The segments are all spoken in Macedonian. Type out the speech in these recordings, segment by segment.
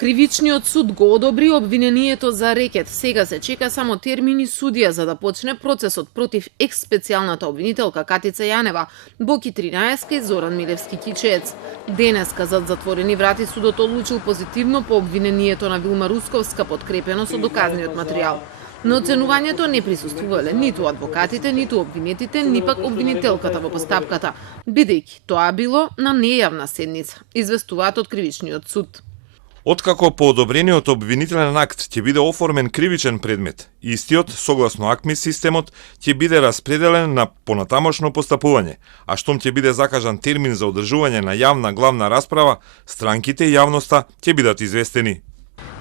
Кривичниот суд го одобри обвинението за рекет. Сега се чека само термини судија за да почне процесот против екс-специјалната обвинителка Катица Јанева, Боки 13 и Зоран Милевски Кичеец. Денеска зад затворени врати судот одлучил позитивно по обвинението на Вилма Русковска, подкрепено со доказниот материјал. На оценувањето не присуствувале ниту адвокатите, ниту обвинетите, ни пак обвинителката во постапката, бидејќи тоа било на нејавна седница, известуваат од Кривичниот суд. Откако по одобрениот обвинителен акт ќе биде оформен кривичен предмет, истиот, согласно АКМИ системот, ќе биде распределен на понатамошно постапување, а штом ќе биде закажан термин за одржување на јавна главна расправа, странките и јавноста ќе бидат известени.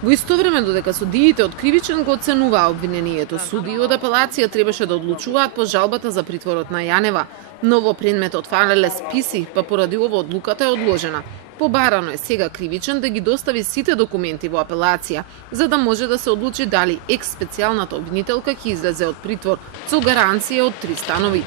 Во исто време, додека судиите од Кривичен го оценуваа обвинението, судии од апелација требаше да одлучуваат по жалбата за притворот на Јанева, но во предметот фалеле списи, па поради ова одлуката е одложена. Побарано е сега Кривичен да ги достави сите документи во апелација, за да може да се одлучи дали екс-специјалната обвинителка ќе излезе од притвор со гаранција од 3 станови.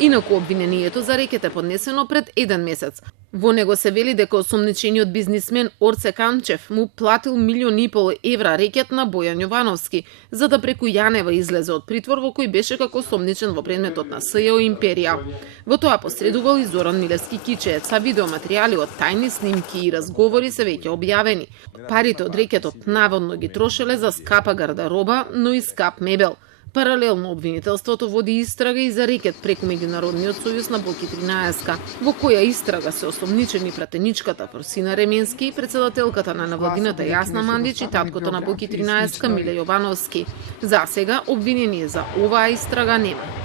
Инаку обвинението за рекет е поднесено пред 1 месец. Во него се вели дека осомничениот бизнисмен Орце Камчев му платил 1,5 милиони евра рекет на Бојан Јовановски, за да преку Јанева излезе од притвор во кој беше како осомничен во предметот на СЈО Империја. Во тоа посредувал и Зоран Милевски Кичеец, а видеоматеријали од тајни снимки и разговори се веќе објавени. Парите од рекетот наводно ги трошеле за скапа гардароба, но и скап мебел. Паралелно обвинителството води истрага и за рекет преку Меѓународниот сојуз на Боки 13, во која истрага се осомничени пратеничката Фросина Ременски, председателката на навладината Јасна Мандич и таткото на Боки 13 Миле Јовановски. За сега обвинение за оваа истрага нема.